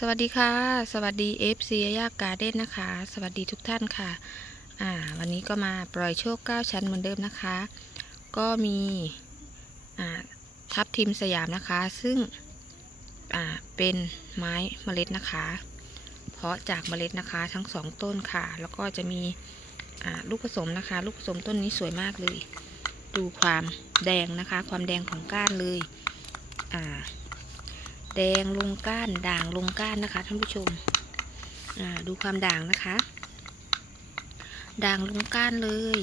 สวัสดีค่ะ สวัสดี FC ยากการ์เด้นนะคะ สวัสดีทุกท่านค่ะอ่าวันนี้ก็มาปล่อยโชค 9 ชั้นเหมือนเดิมนะคะ ก็มีอ่าทับทิมสยามนะคะ ซึ่งอ่าเป็นไม้เมล็ดนะคะ เพาะจากเมล็ดนะคะทั้งสองต้นค่ะ แล้วก็จะมีอ่าลูกผสมนะคะ ลูกผสมต้นนี้สวยมากเลย ดูความแดงนะคะ ความแดงของก้านเลยอ่า แดงลงก้านด่างลงก้านนะคะท่านผู้ชมดูความด่างนะคะ ด่างลงก้านเลย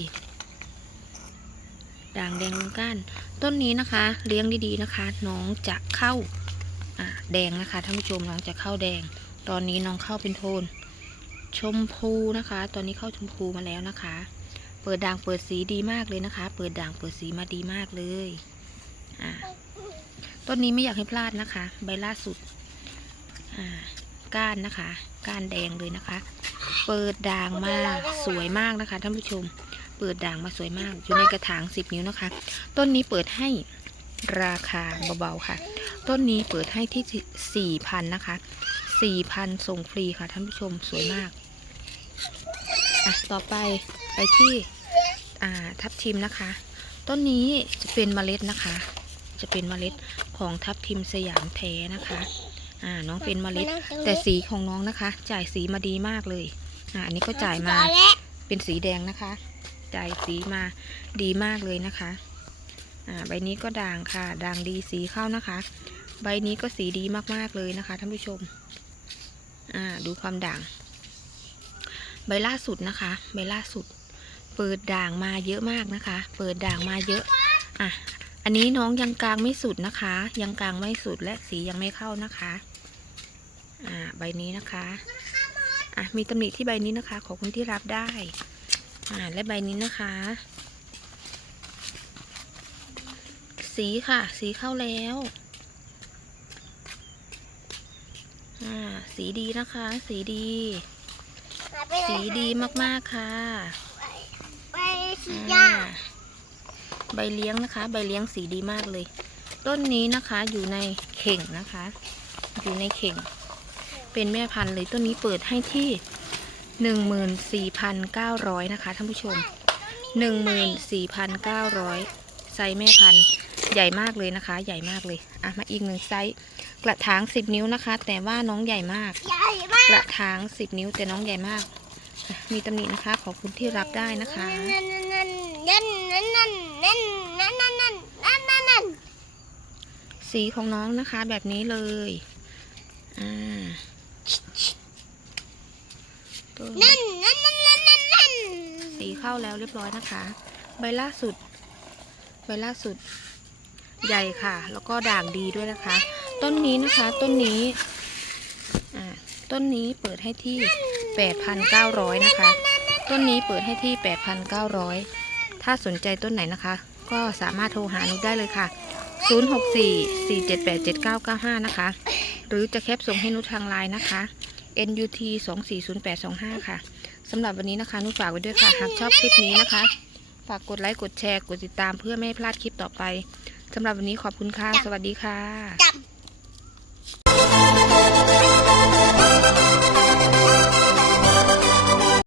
ด่างแดงลงก้าน ต้นนี้นะคะ เลี้ยงดีๆนะคะ น้องจะเข้าอ่าแดงนะคะท่านผู้ชมน้องจะเข้าแดง ตอนนี้น้องเข้าเป็นโทน ชมพูนะคะ ตอนนี้เข้าชมพูมาแล้วนะคะ เปิดด่างเปิดสีดีมากเลยนะคะ เปิดด่างเปิดสีมาดีมากเลยอ่า ต้นนี้ไม่อยากให้พลาดนะคะ ใบล่าสุดก้านนะคะ ก้านแดงเลยนะคะ เปิดด่างมาสวยมากนะคะท่านผู้ชม เปิดด่างมาสวยมาก อยู่ในกระถาง10นิ้วนะคะ ต้นนี้เปิดให้ราคาเบาๆค่ะ ต้นนี้เปิดให้ที่4,000นะคะ4,000ส่งฟรีค่ะท่านผู้ชมสวยมากอะต่อไปไปที่อ่าทับทิมนะคะ ต้นนี้จะเป็นเมล็ดนะคะ จะเป็นเมล็ดของทับทิมสยามแท้นะคะอ่าน้องเป็นเมล็ด แต่สีของน้องนะคะ จ่ายสีมาดีมากเลยอ่าอันนี้ก็จ่ายมาเป็นสีแดงนะคะ จ่ายสีมาดีมากเลยนะคะอ่าใบนี้ก็ด่างค่ะด่างดีสีเข้านะคะ ใบนี้ก็สีดีมากๆเลยนะคะท่านผู้ชมอ่าดูความด่าง ใบล่าสุดนะคะ ใบล่าสุด เปิดด่างมาเยอะมากนะคะ เปิดด่างมาเยอะอะ อันนี้น้องยังกลางไม่สุดนะคะ ยังกลางไม่สุดและสียังไม่เข้านะคะ อ่า ใบนี้นะคะอะมีตำหนิที่ใบนี้นะคะ ขอบคุณที่รับได้ อ่า และใบนี้นะคะ สีค่ะ สีเข้าแล้วอ่าสีดีนะคะ สีดี สีดีมาก ๆ ค่ะ ไปฉีด อ่า ยา ใบเลี้ยงนะคะ ใบเลี้ยงสีดีมากเลย ต้นนี้นะคะอยู่ในเข่งนะคะ อยู่ในเข่ง เป็นแม่พันธุ์เลยต้นนี้เปิดให้ที่หนึ่งหมื่นสี่พันเก้าร้อยนะคะท่านผู้ชมหนึ่งหมื่นสี่พันเก้าร้อยไซส์แม่พันธุ์ใหญ่มากเลยนะคะ ใหญ่มากเลยอะมาอีกหนึ่งไซส์กระถางสิบนิ้วนะคะ แต่ว่าน้องใหญ่มากใหญ่มากกระถางสิบนิ้วแต่น้องใหญ่มากอะมีตำหนินะคะ ขอบคุณที่รับได้นะคะั่นนั่นนั่นนั่นนั่นนั่นนั่นสีของน้องนะคะแบบนี้เลยอ่านั่นนั่นนั่นนั่นนั่นนั่นสีเข้าแล้วเรียบร้อยนะคะ ใบล่าสุด ใบล่าสุด ใหญ่ค่ะ แล้วก็ด่างดีด้วยนะคะ ต้นนี้นะคะ ต้นนี้อ่าต้นนี้เปิดให้ที่แปดพันเก้าร้อยนะคะ ต้นนี้เปิดให้ที่แปดพันเก้าร้อย ถ้าสนใจต้นไหนนะคะ ก็สามารถโทรหานุกได้เลยค่ะ 0644787995 นะคะ หรือจะแคปส่งให้นุชทางไลน์นะคะ NUT 240825 ค่ะสำหรับวันนี้นะคะนุชฝากไว้ด้วยค่ะ หากชอบคลิปนี้นะคะ ฝากกดไลค์ กดแชร์ กดติดตามเพื่อไม่ให้พลาดคลิปต่อไปสำหรับวันนี้ขอบคุณค่ะ สวัสดีค่ะ